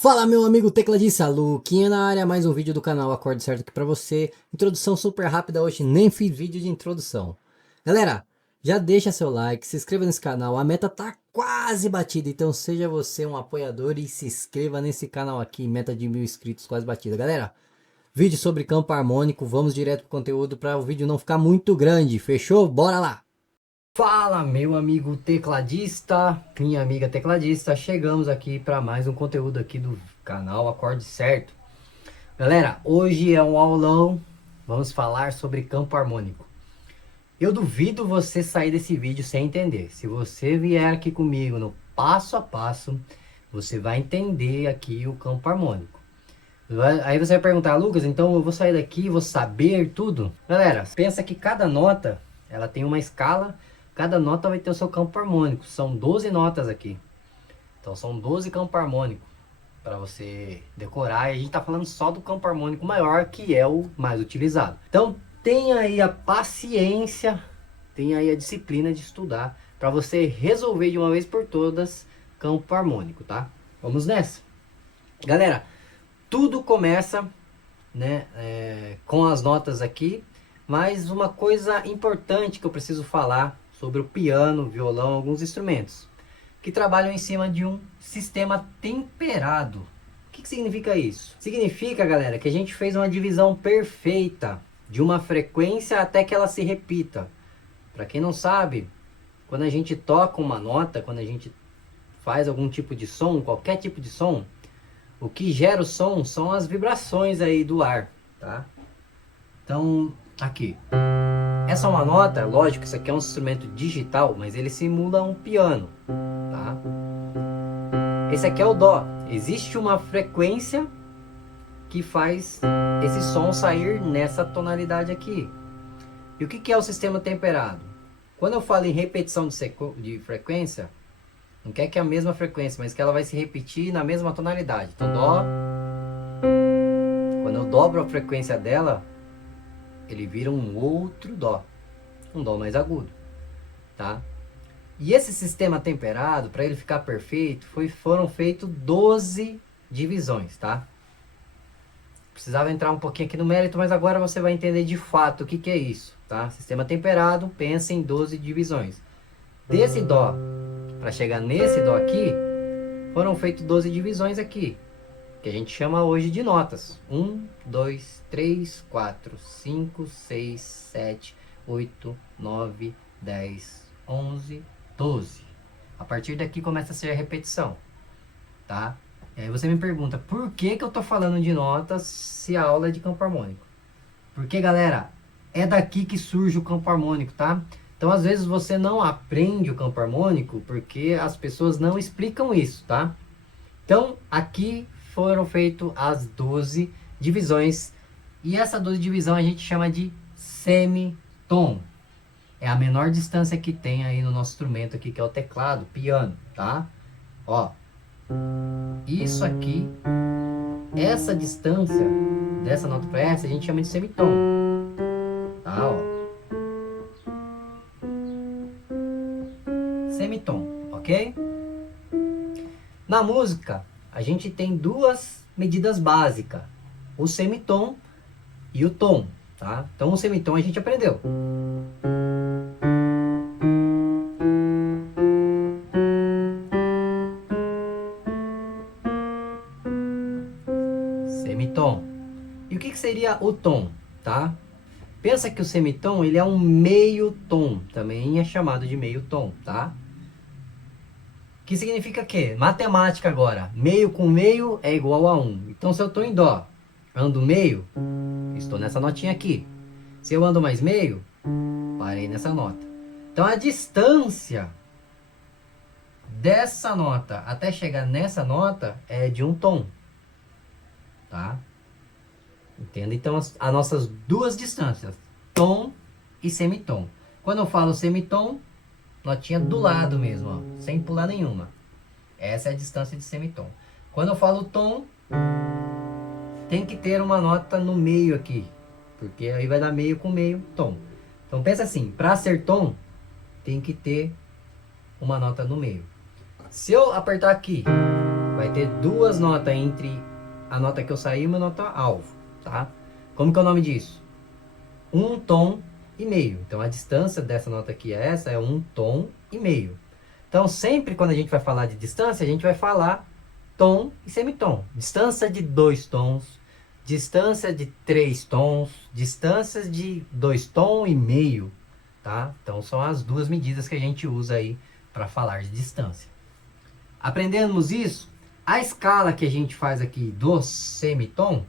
Fala, meu amigo tecladista, Luquinha na área, mais um vídeo do canal Acorde Certo aqui pra você. Introdução super rápida hoje, nem fiz vídeo de introdução. Galera, já deixa seu like, se inscreva nesse canal, a meta tá quase batida, então seja você um apoiador e se inscreva nesse canal aqui, meta de 1000 inscritos quase batida. Galera, vídeo sobre campo harmônico, vamos direto pro conteúdo para o vídeo não ficar muito grande, fechou? Bora lá! Fala, meu amigo tecladista, minha amiga tecladista, chegamos aqui para mais um conteúdo aqui do canal Acorde Certo. Galera, hoje é um aulão, vamos falar sobre campo harmônico. Eu duvido você sair desse vídeo sem entender. Se você vier aqui comigo no passo a passo, você vai entender aqui o campo harmônico. Aí você vai perguntar, Lucas, então eu vou sair daqui e vou saber tudo? Galera, pensa que cada nota, ela tem uma escala. Cada nota vai ter o seu campo harmônico. São 12 notas aqui. Então são 12 campos harmônicos para você decorar. E a gente está falando só do campo harmônico maior, que é o mais utilizado. Então tenha aí a paciência, tenha aí a disciplina de estudar para você resolver de uma vez por todas campo harmônico, tá? Vamos nessa. Galera, tudo começa, né, com as notas aqui. Mas uma coisa importante que eu preciso falar sobre o piano, violão, alguns instrumentos que trabalham em cima de um sistema temperado. O que significa isso? Significa, galera, que a gente fez uma divisão perfeita de uma frequência até que ela se repita. Para quem não sabe, quando a gente toca uma nota, quando a gente faz algum tipo de som, qualquer tipo de som, o que gera o som são as vibrações aí do ar, tá? Então, aqui. Essa é uma nota, lógico, isso aqui é um instrumento digital, mas ele simula um piano, tá? Esse aqui é o dó. Existe uma frequência que faz esse som sair nessa tonalidade aqui. E o que é o sistema temperado? Quando eu falo em repetição de frequência, não quer que é a mesma frequência, mas que ela vai se repetir na mesma tonalidade. Então, dó. Quando eu dobro a frequência dela, ele vira um outro dó, um dó mais agudo, tá? E esse sistema temperado, para ele ficar perfeito, foram feitos 12 divisões, tá? Precisava entrar um pouquinho aqui no mérito, mas agora você vai entender de fato o que é isso, tá? Sistema temperado, pensa em 12 divisões. Desse dó, para chegar nesse dó aqui, foram feitas 12 divisões aqui, que a gente chama hoje de notas. 1, 2, 3, 4, 5, 6, 7, 8, 9, 10, 11, 12. A partir daqui começa a ser a repetição, tá? E aí você me pergunta, por que eu tô falando de notas se a aula é de campo harmônico? Porque, galera, é daqui que surge o campo harmônico, tá? Então, às vezes você não aprende o campo harmônico porque as pessoas não explicam isso, tá? Então, aqui foram feitas as 12 divisões. E essa 12 divisão a gente chama de semitom. É a menor distância que tem aí no nosso instrumento aqui, que é o teclado, piano, tá? Ó, isso aqui, essa distância dessa nota para essa, a gente chama de semitom. Tá, ó. Semitom, ok? Na música, a gente tem duas medidas básicas, o semitom e o tom, tá? Então o semitom a gente aprendeu. Semitom. E o que seria o tom, tá? Pensa que o semitom, ele é um meio tom, também é chamado de meio tom, tá? Que significa que? Matemática agora. Meio com meio é igual a 1. Então se eu estou em dó, ando meio, estou nessa notinha aqui. Se eu ando mais meio, parei nessa nota. Então a distância dessa nota até chegar nessa nota é de um tom, tá? Entenda então as nossas duas distâncias, tom e semitom. Quando eu falo semitom, notinha do lado mesmo, ó, sem pular nenhuma. Essa é a distância de semitom. Quando eu falo tom, tem que ter uma nota no meio aqui, porque aí vai dar meio com meio, tom. Então pensa assim, para ser tom, tem que ter uma nota no meio. Se eu apertar aqui vai ter duas notas entre a nota que eu saí e uma nota alvo, tá? Como que é o nome disso? Um tom e meio. Então a distância dessa nota aqui a essa é um tom e meio. Então sempre quando a gente vai falar de distância, a gente vai falar tom e semitom. Distância de 2 tons, distância de 3 tons, distâncias de 2 tom e meio, tá? Então são as duas medidas que a gente usa aí para falar de distância. Aprendemos isso, a escala que a gente faz aqui do semitom,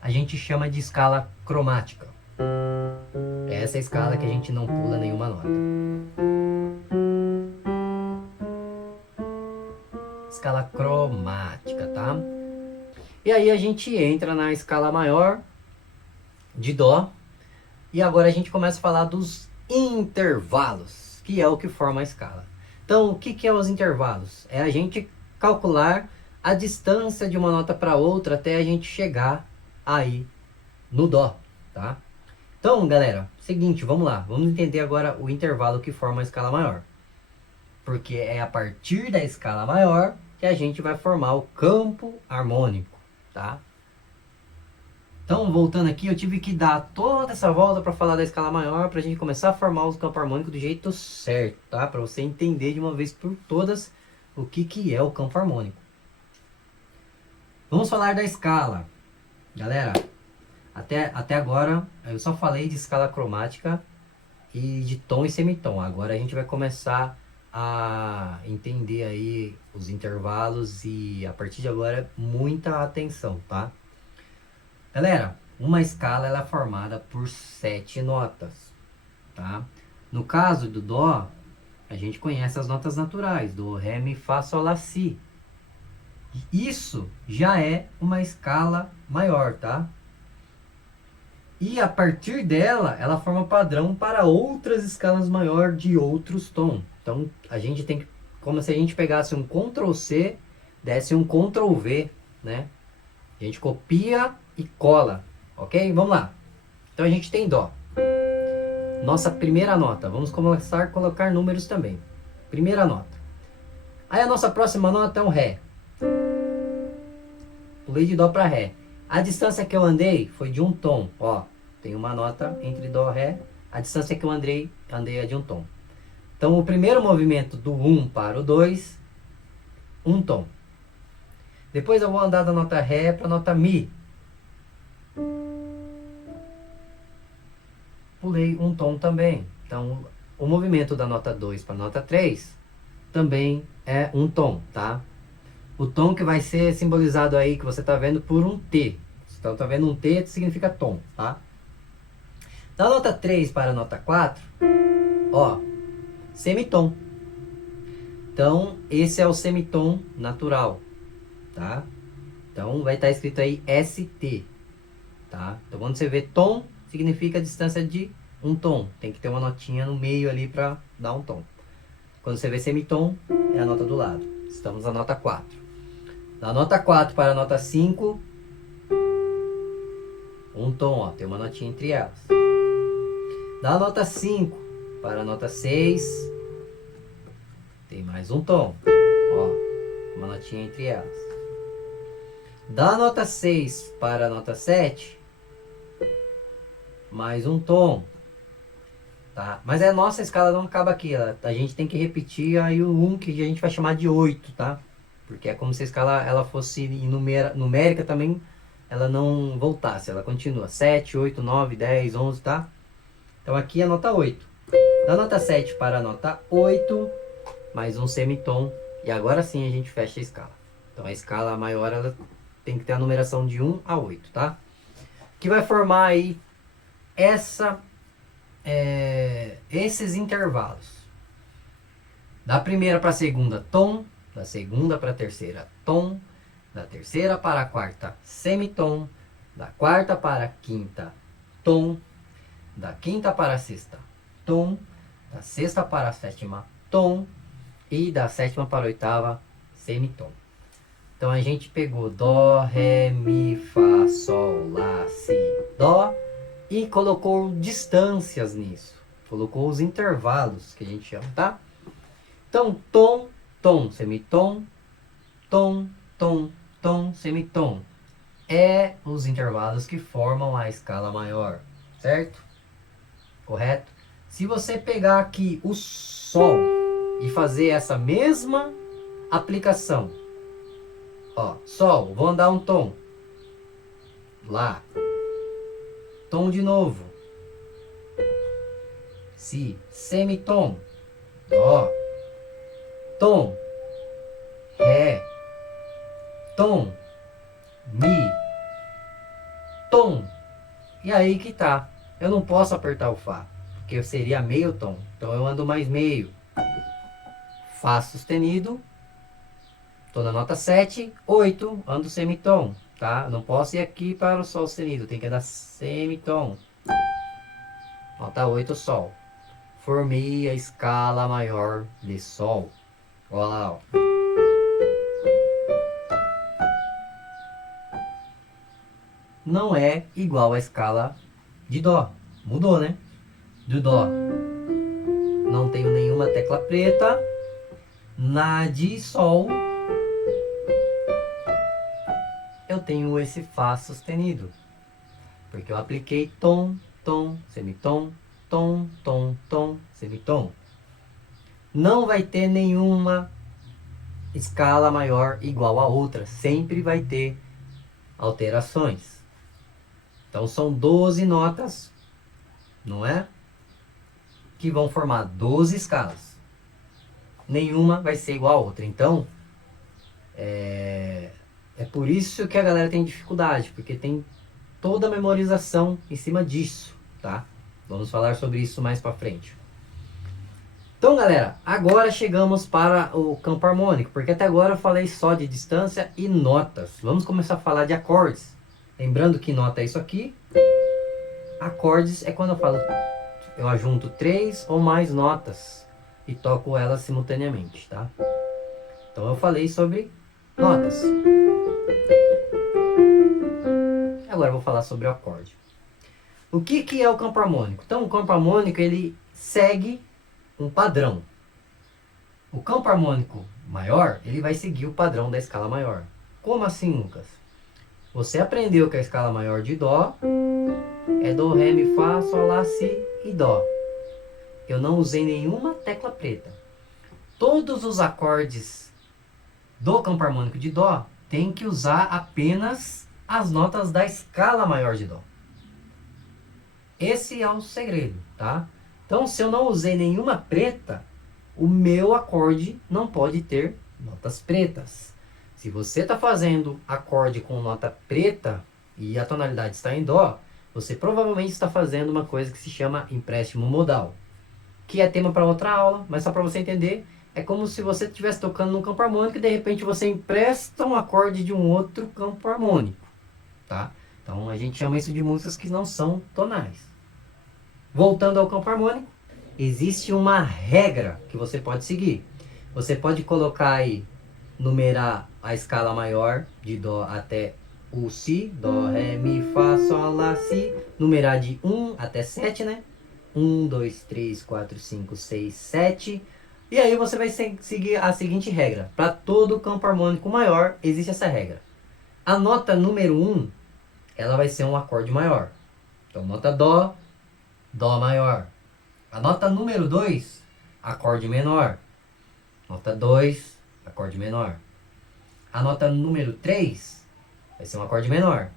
a gente chama de escala cromática. Essa é a escala que a gente não pula nenhuma nota. Escala cromática, tá? E aí a gente entra na escala maior de dó. E agora a gente começa a falar dos intervalos, que é o que forma a escala. Então, o que é os intervalos? É a gente calcular a distância de uma nota para outra até a gente chegar aí no dó, tá? Então, galera, seguinte, vamos lá. Vamos entender agora o intervalo que forma a escala maior. Porque é a partir da escala maior que a gente vai formar o campo harmônico, tá? Então, voltando aqui, eu tive que dar toda essa volta para falar da escala maior, para a gente começar a formar os campos harmônicos do jeito certo, tá? Para você entender de uma vez por todas o que é o campo harmônico. Vamos falar da escala. Galera, até agora eu só falei de escala cromática e de tom e semitom. Agora a gente vai começar a entender aí os intervalos e a partir de agora muita atenção, tá? Galera, uma escala ela é formada por 7 notas, tá? No caso do dó, a gente conhece as notas naturais, do, ré, mi, fá, sol, lá, si. Isso já é uma escala maior, tá? E a partir dela, ela forma padrão para outras escalas maiores de outros tons. Então, a gente tem que, como se a gente pegasse um Ctrl C, desse um Ctrl V, né? A gente copia e cola, ok? Vamos lá. Então, a gente tem dó. Nossa primeira nota. Vamos começar a colocar números também. Primeira nota. Aí, a nossa próxima nota é um ré. Pulei de dó para ré. A distância que eu andei foi de um tom, ó. Tem uma nota entre dó e ré. A distância que eu andei é de um tom. Então, o primeiro movimento do 1 para o 2, um tom. Depois eu vou andar da nota ré para a nota mi. Pulei um tom também. Então, o movimento da nota 2 para a nota 3 também é um tom, tá? O tom que vai ser simbolizado aí, que você está vendo por um T. Então, tá vendo um T, significa tom, tá? Da nota 3 para a nota 4, ó, semitom. Então, esse é o semitom natural, tá? Então, vai estar escrito aí ST, tá? Então, quando você vê tom, significa a distância de um tom. Tem que ter uma notinha no meio ali para dar um tom. Quando você vê semitom, é a nota do lado. Estamos na nota 4. Da nota 4 para a nota 5, um tom, ó, tem uma notinha entre elas. Da nota 5 para a nota 6, tem mais um tom, ó, uma notinha entre elas. Da nota 6 para a nota 7, mais um tom, tá? Mas a nossa escala não acaba aqui, a gente tem que repetir aí o 1 que a gente vai chamar de 8, tá? Porque é como se a escala ela fosse numérica também, ela não voltasse, ela continua 7, 8, 9, 10, 11, tá? Então aqui é a nota 8. Da nota 7 para a nota 8, mais um semitom. E agora sim a gente fecha a escala. Então a escala maior ela tem que ter a numeração de 1 a 8, tá? Que vai formar aí esses intervalos. Da primeira para a segunda, tom. Da segunda para a terceira, tom. Da terceira para a quarta, semitom. Da quarta para a quinta, tom. Da quinta para a sexta, tom. Da sexta para a sétima, tom. E da sétima para a oitava, semitom. Então a gente pegou dó, ré, mi, fá, sol, lá, si, dó. E colocou distâncias nisso. Colocou os intervalos que a gente chama, tá? Então tom, tom, semitom, tom, tom, tom, semitom. É os intervalos que formam a escala maior, certo? Correto? Se você pegar aqui o Sol e fazer essa mesma aplicação, ó, Sol, vou andar um tom, Lá, tom de novo, Si, semitom, Dó, tom, Ré, tom, Mi, tom. E aí que tá. Eu não posso apertar o Fá, porque seria meio tom. Então eu ando mais meio. Fá sustenido. Tô na nota 7, 8, ando semitom, tá? Não posso ir aqui para o Sol sustenido, tem que andar semitom. Nota 8, Sol. Formei a escala maior de Sol. Olha lá, ó. Não é igual à escala de Dó. Mudou, né? Do Dó. Não tenho nenhuma tecla preta. Na de Sol, eu tenho esse Fá sustenido. Porque eu apliquei tom, tom, semitom, tom, tom, tom, semitom. Não vai ter nenhuma escala maior igual a outra. Sempre vai ter alterações. Então são 12 notas, não é? Que vão formar 12 escalas. Nenhuma vai ser igual a outra. Então, é por isso que a galera tem dificuldade, porque tem toda a memorização em cima disso, tá? Vamos falar sobre isso mais pra frente. Então, galera, agora chegamos para o campo harmônico, porque até agora eu falei só de distância e notas. Vamos começar a falar de acordes. Lembrando que nota é isso aqui. Acordes é quando eu falo, eu ajunto 3 ou mais notas e toco elas simultaneamente, tá? Então eu falei sobre notas. Agora eu vou falar sobre o acorde. O que é o campo harmônico? Então o campo harmônico ele segue um padrão. O campo harmônico maior ele vai seguir o padrão da escala maior. Como assim, Lucas? Você aprendeu que a escala maior de Dó é Dó, Ré, Mi, Fá, Sol, Lá, Si e Dó. Eu não usei nenhuma tecla preta. Todos os acordes do campo harmônico de Dó tem que usar apenas as notas da escala maior de Dó. Esse é o segredo, tá? Então, se eu não usei nenhuma preta, o meu acorde não pode ter notas pretas. Se você está fazendo acorde com nota preta e a tonalidade está em Dó, você provavelmente está fazendo uma coisa que se chama empréstimo modal, que é tema para outra aula, mas só para você entender, é como se você estivesse tocando num campo harmônico e de repente você empresta um acorde de um outro campo harmônico, tá? Então a gente chama isso de músicas que não são tonais. Voltando ao campo harmônico, existe uma regra que você pode seguir. Você pode colocar aí, numerar a escala maior de Dó até o Si, Dó, Ré, Mi, Fá, Sol, Lá, Si, numerar de 1 até 7, né? 1, 2, 3, 4, 5, 6, 7. E aí você vai seguir a seguinte regra. Para todo campo harmônico maior, existe essa regra. A nota número 1, ela vai ser um acorde maior. Então, nota Dó, Dó maior. A nota número 2, acorde menor. Nota 2, acorde menor. A nota número 3 vai ser um acorde menor.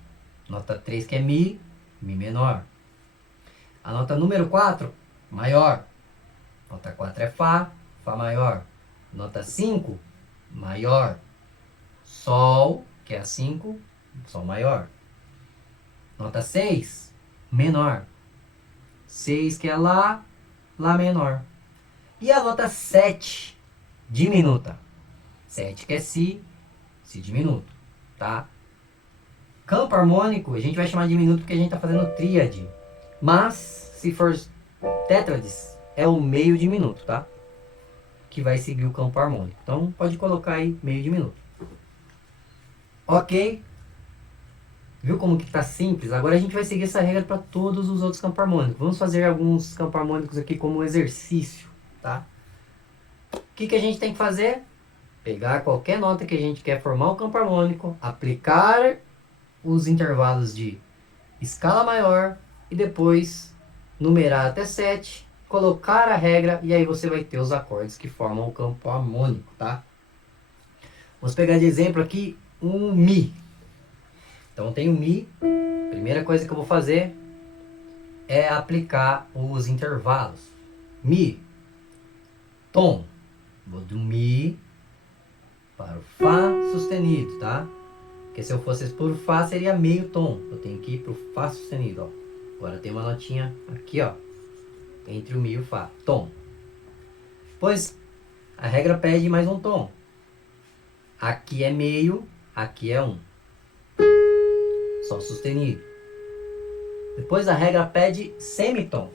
Nota 3 que é Mi, Mi menor. A nota número 4, maior. Nota 4 é Fá, Fá maior. Nota 5, maior. Sol, que é a 5, Sol maior. Nota 6, menor. 6 que é Lá, Lá menor. E a nota 7, diminuta. 7 que é Si, Si diminuto, tá? Campo harmônico, a gente vai chamar de diminuto porque a gente está fazendo tríade. Mas, se for tétrades, é o meio diminuto, tá? Que vai seguir o campo harmônico. Então, pode colocar aí meio diminuto. Ok? Viu como que tá simples? Agora a gente vai seguir essa regra para todos os outros campos harmônicos. Vamos fazer alguns campos harmônicos aqui como exercício, tá? O que a gente tem que fazer? pegar qualquer nota que a gente quer formar um campo harmônico, aplicar os intervalos de escala maior e depois numerar até 7, colocar a regra e aí você vai ter os acordes que formam o campo harmônico, tá? Vamos pegar de exemplo aqui um Mi. Então tem o Mi. Primeira coisa que eu vou fazer é aplicar os intervalos. Mi, tom. Vou do Mi para o Fá sustenido, tá? Porque se eu fosse por Fá seria meio tom. Eu tenho que ir para o Fá sustenido, ó. Agora tem uma notinha aqui, ó. Entre o Mi e o Fá. Tom. Pois a regra pede mais um tom. Aqui é meio, aqui é um. Sol sustenido. Depois a regra pede semitom.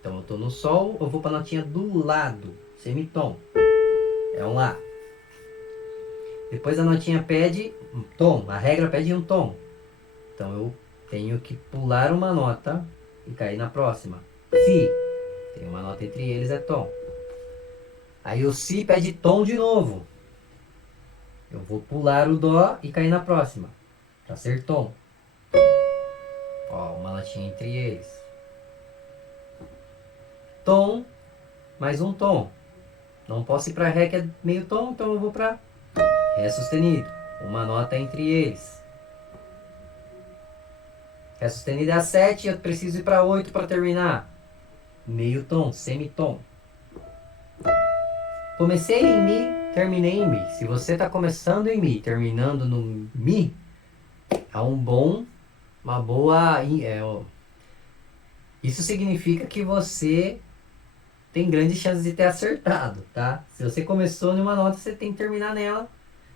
Então eu estou no Sol, eu vou para a notinha do lado. Semitom. É um Lá. Depois a notinha pede um tom. A regra pede um tom. Então eu tenho que pular uma nota e cair na próxima. Si. Tem uma nota entre eles, é tom. Aí o Si pede tom de novo. Eu vou pular o Dó e cair na próxima. Para ser tom. Ó, uma notinha entre eles. Tom, mais um tom. Não posso ir para Ré, que é meio tom, então eu vou para Ré sustenido. Uma nota entre eles. Ré sustenido é a 7, eu preciso ir para 8 para terminar. Meio tom, semitom. Comecei em Mi, terminei em Mi. Se você está começando em Mi, terminando no Mi, é uma boa... Isso significa que você tem grandes chances de ter acertado, tá? Se você começou numa nota, você tem que terminar nela.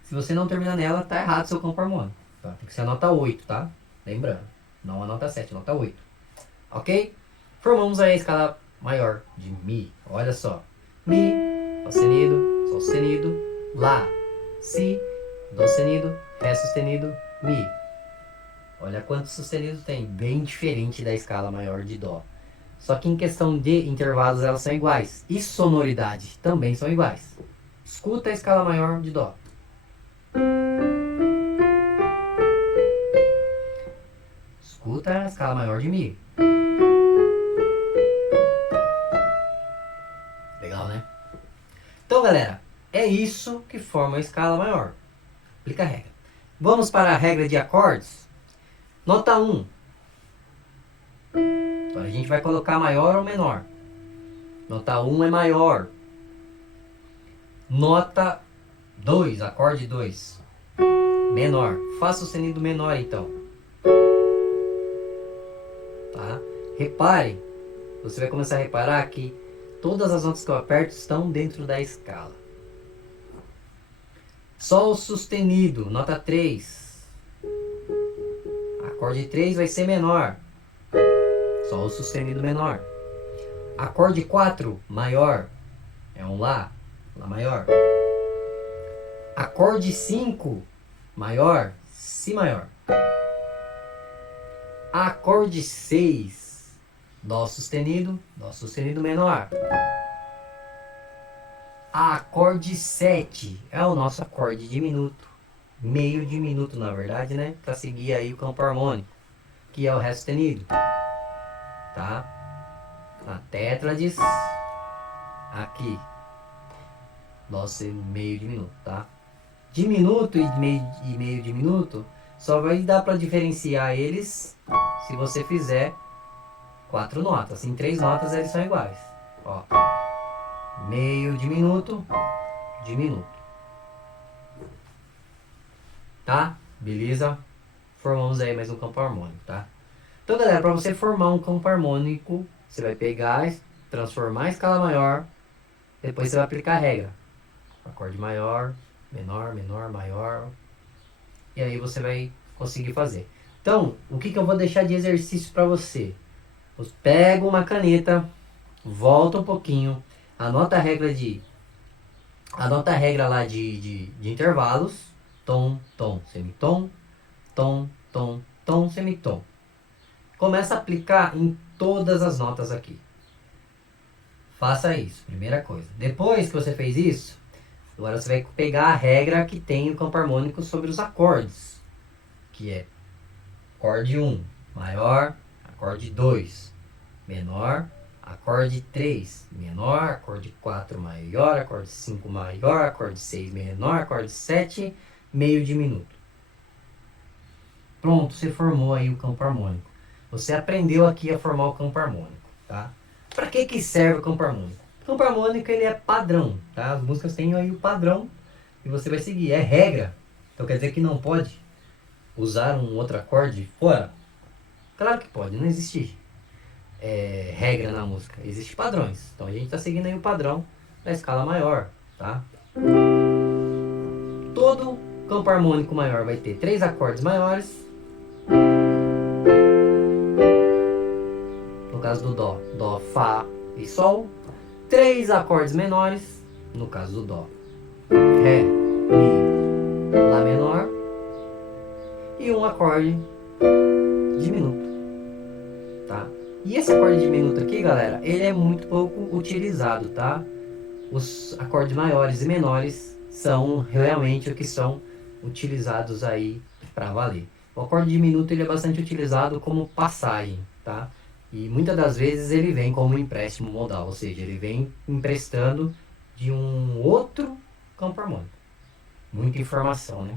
Se você não terminar nela, tá errado seu campo harmônico. Tá? Tem que ser a nota 8, tá? Lembrando, não a nota 7, a nota 8. Ok? Formamos aí a escala maior de Mi. Olha só. Mi, Fá sustenido, Sol sustenido, Lá, Si, Dó sustenido, Ré sustenido, Mi. Olha quantos sustenidos tem. Bem diferente da escala maior de Dó. Só que em questão de intervalos elas são iguais. E sonoridade também são iguais. Escuta a escala maior de Dó. Escuta a escala maior de Mi. Legal, né? Então, galera, é isso que forma a escala maior. Aplica a regra. Vamos para a regra de acordes. Nota 1. Agora a gente vai colocar maior ou menor. Nota 1 é maior. Nota 2, acorde 2. Menor. Fá sustenido menor, então. Tá? Repare. Você vai começar a reparar que todas as notas que eu aperto estão dentro da escala. Sol sustenido, nota 3. Acorde 3 vai ser menor. Sol sustenido menor. Acorde 4, maior. É um Lá, Lá maior. Acorde 5, maior, Si maior. Acorde 6, Dó sustenido menor. Acorde 7 é o nosso acorde diminuto. Meio diminuto, na verdade, né? Para seguir aí o campo harmônico, que é o Ré sustenido. Tá? A tétrades aqui. Nossa, meio diminuto, tá? Diminuto e meio diminuto só vai dar para diferenciar eles se você fizer 4 notas. Em 3 notas eles são iguais. Ó. Meio diminuto, diminuto. Tá? Beleza? Formamos aí mais um campo harmônico, tá? Então, galera, para você formar um campo harmônico, você vai pegar, transformar a escala maior, depois você vai aplicar a regra. Acorde maior, menor, menor, maior. E aí você vai conseguir fazer. Então, o que eu vou deixar de exercício para você? Você pega uma caneta, volta um pouquinho, anota a regra lá de intervalos. Tom, tom, semitom, tom, tom, tom, semitom. Começa a aplicar em todas as notas aqui. Faça isso, primeira coisa. Depois que você fez isso, Agora você vai pegar a regra que tem o campo harmônico sobre os acordes, que é acorde 1 maior, acorde 2 menor, acorde 3 menor, acorde 4 maior, acorde 5 maior, acorde 6 menor, acorde 7 meio diminuto. Pronto, você formou aí o campo harmônico. Você aprendeu aqui a formar o campo harmônico, tá? Para que serve o campo harmônico? O campo harmônico ele é padrão, tá? As músicas têm aí o padrão e você vai seguir, é regra. Então quer dizer que não pode usar um outro acorde fora? Claro que pode, não existe regra na música, existem padrões. Então a gente está seguindo aí o padrão da escala maior, tá? Todo campo harmônico maior vai ter 3 acordes maiores. No caso do Dó, Dó, Fá e Sol. 3 acordes menores, no caso do Dó, Ré, Mi, Lá menor. E um acorde diminuto, tá? E esse acorde diminuto aqui, galera, ele é muito pouco utilizado, tá? Os acordes maiores e menores são realmente o que são utilizados aí para valer. O acorde diminuto ele é bastante utilizado como passagem, tá? E muitas das vezes ele vem como empréstimo modal, ou seja, ele vem emprestando de um outro campo harmônico. Muita informação, né?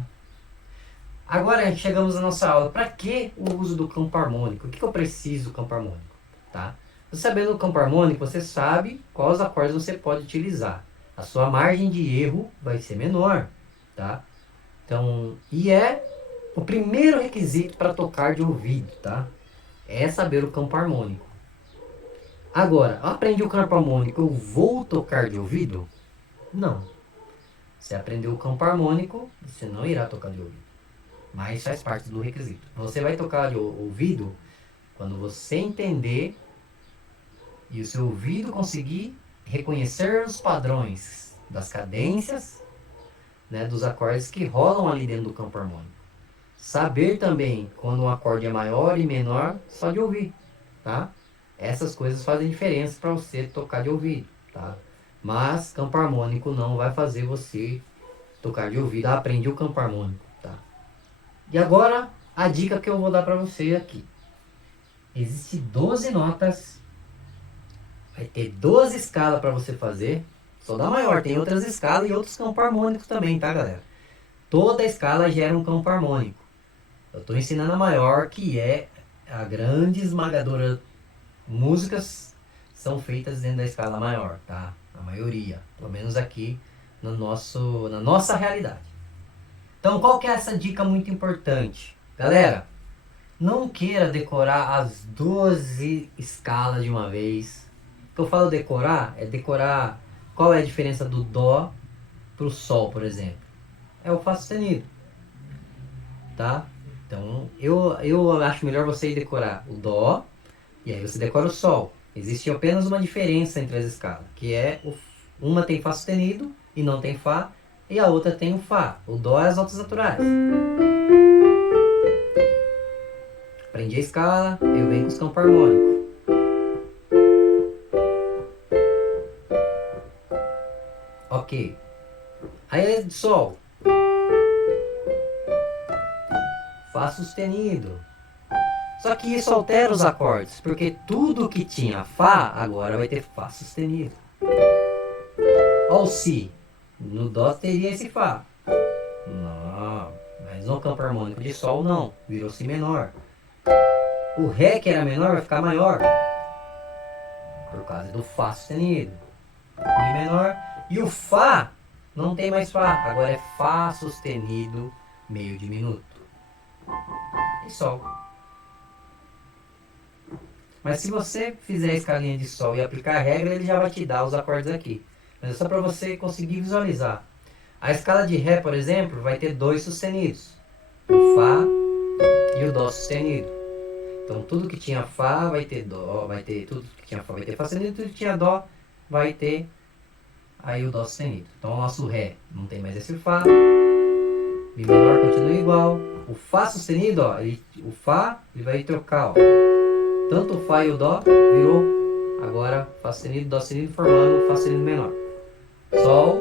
Agora chegamos na nossa aula. Para que o uso do campo harmônico? O que eu preciso do campo harmônico? Tá? Você sabendo o campo harmônico, você sabe quais acordes você pode utilizar. A sua margem de erro vai ser menor, tá? Então, e é o primeiro requisito para tocar de ouvido, tá? É saber o campo harmônico. Agora, aprendi o campo harmônico, eu vou tocar de ouvido? Não. Você aprendeu o campo harmônico, você não irá tocar de ouvido. Mas faz parte do requisito. Você vai tocar de ouvido quando você entender e o seu ouvido conseguir reconhecer os padrões das cadências, né, dos acordes que rolam ali dentro do campo harmônico. Saber também quando um acorde é maior e menor só de ouvir, tá? Essas coisas fazem diferença para você tocar de ouvido, tá? Mas campo harmônico não vai fazer você tocar de ouvido. Aprendi o campo harmônico, tá? E agora a dica que eu vou dar para você aqui. Existem 12 notas, vai ter 12 escalas para você fazer. Só da maior, tem outras escalas e outros campos harmônicos também, tá, galera? Toda escala gera um campo harmônico. Eu estou ensinando a maior, que é a grande esmagadora. Músicas são feitas dentro da escala maior, tá? A maioria, pelo menos aqui na nossa realidade. Então, qual que é essa dica muito importante? Galera, não queira decorar as 12 escalas de uma vez. O que eu falo decorar, é decorar qual é a diferença do Dó pro Sol, por exemplo. É o Fá sustenido, tá? Então, eu acho melhor você ir decorar o Dó, e aí você decora o Sol. Existe apenas uma diferença entre as escalas, que é uma tem Fá sustenido e não tem Fá, e a outra tem o Fá. O Dó é as notas naturais. Aprendi a escala, eu venho com os campos harmônicos. Ok. Aí é de Sol. Fá sustenido. Só que isso altera os acordes, porque tudo que tinha Fá agora vai ter Fá sustenido. Ó o Si. No Dó teria esse Fá. Não, mas no campo harmônico de Sol não, virou Si menor. O Ré, que era menor, vai ficar maior, por causa do Fá sustenido. Mi menor. E o Fá não tem mais Fá, agora é Fá sustenido meio diminuto. E Sol. Mas se você fizer a escalinha de Sol e aplicar a regra, ele já vai te dar os acordes aqui. Mas é só para você conseguir visualizar. A escala de Ré, por exemplo, vai ter 2 sustenidos. O Fá e o Dó sustenido. Então tudo que tinha Fá vai ter Dó, tudo que tinha Fá vai ter Fá sustenido, tudo que tinha Dó vai ter aí o Dó sustenido. Então o nosso Ré não tem mais esse Fá. Mi menor continua igual. O Fá sustenido, ó, o Fá ele vai trocar, ó. Tanto o Fá e o Dó virou agora Fá sustenido, Dó sustenido, formando o Fá sustenido menor. Sol,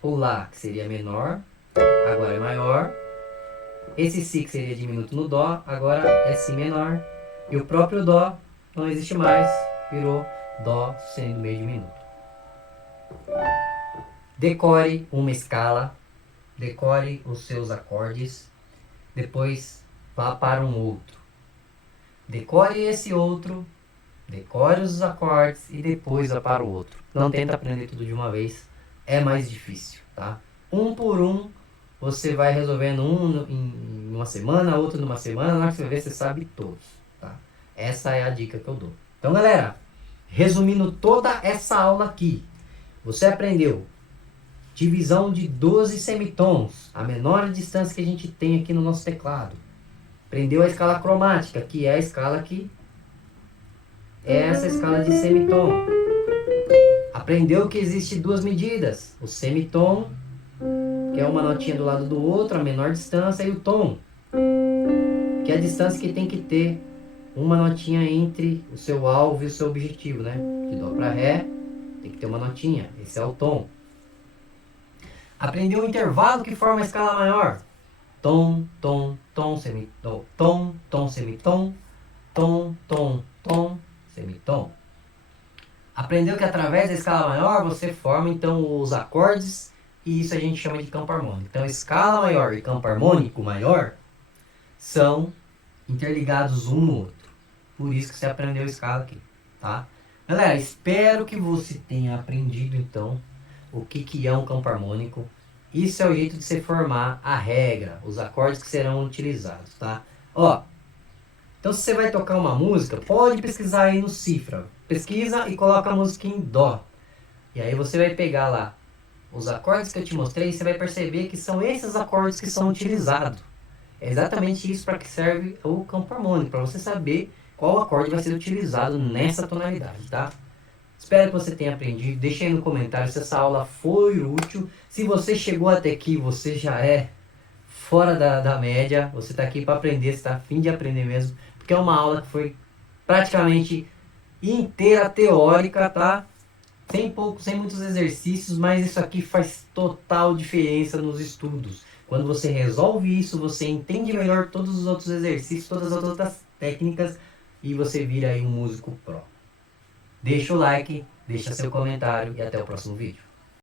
O Lá, que seria menor, agora é maior. Esse Si, que seria diminuto no Dó, agora é Si menor. E o próprio Dó não existe mais, virou Dó sendo meio diminuto. Decore uma escala, decore os seus acordes, depois vá para um outro. Decore esse outro, decore os acordes e depois vá para o outro. Não tenta aprender tudo de uma vez, é mais difícil, tá? Um por um, você vai resolvendo um em uma semana, outro numa semana, na hora que você vai ver, você sabe todos, tá? Essa é a dica que eu dou. Então, galera, resumindo toda essa aula aqui, você aprendeu divisão de 12 semitons, a menor distância que a gente tem aqui no nosso teclado. Aprendeu a escala cromática, que é a escala que é essa escala de semitom. Aprendeu que existe duas medidas, o semitom, que é uma notinha do lado do outro, a menor distância, e o tom, que é a distância que tem que ter uma notinha entre o seu alvo e o seu objetivo, né? De Dó para Ré, tem que ter uma notinha, esse é o tom. Aprendeu o intervalo que forma a escala maior. Tom, tom, tom, semitom, tom, tom, semitom, tom, tom, tom, semitom. Aprendeu que através da escala maior você forma então os acordes e isso a gente chama de campo harmônico. Então escala maior e campo harmônico maior são interligados um no outro. Por isso que você aprendeu a escala aqui, tá? Galera, espero que você tenha aprendido então o que é um campo harmônico. Isso é o jeito de você formar a regra, os acordes que serão utilizados, tá? Ó, então se você vai tocar uma música, pode pesquisar aí no Cifra. Pesquisa e coloca a música em Dó. E aí você vai pegar lá os acordes que eu te mostrei e você vai perceber que são esses acordes que são utilizados. É exatamente isso para que serve o campo harmônico, para você saber qual acorde vai ser utilizado nessa tonalidade, tá? Espero que você tenha aprendido. Deixe aí no comentário se essa aula foi útil. Se você chegou até aqui, você já é fora da média. Você está aqui para aprender, você está a fim de aprender mesmo. Porque é uma aula que foi praticamente inteira teórica, tá? Sem muitos exercícios, mas isso aqui faz total diferença nos estudos. Quando você resolve isso, você entende melhor todos os outros exercícios, todas as outras técnicas e você vira aí um músico pro. Deixa o like, deixa seu comentário e até o próximo vídeo.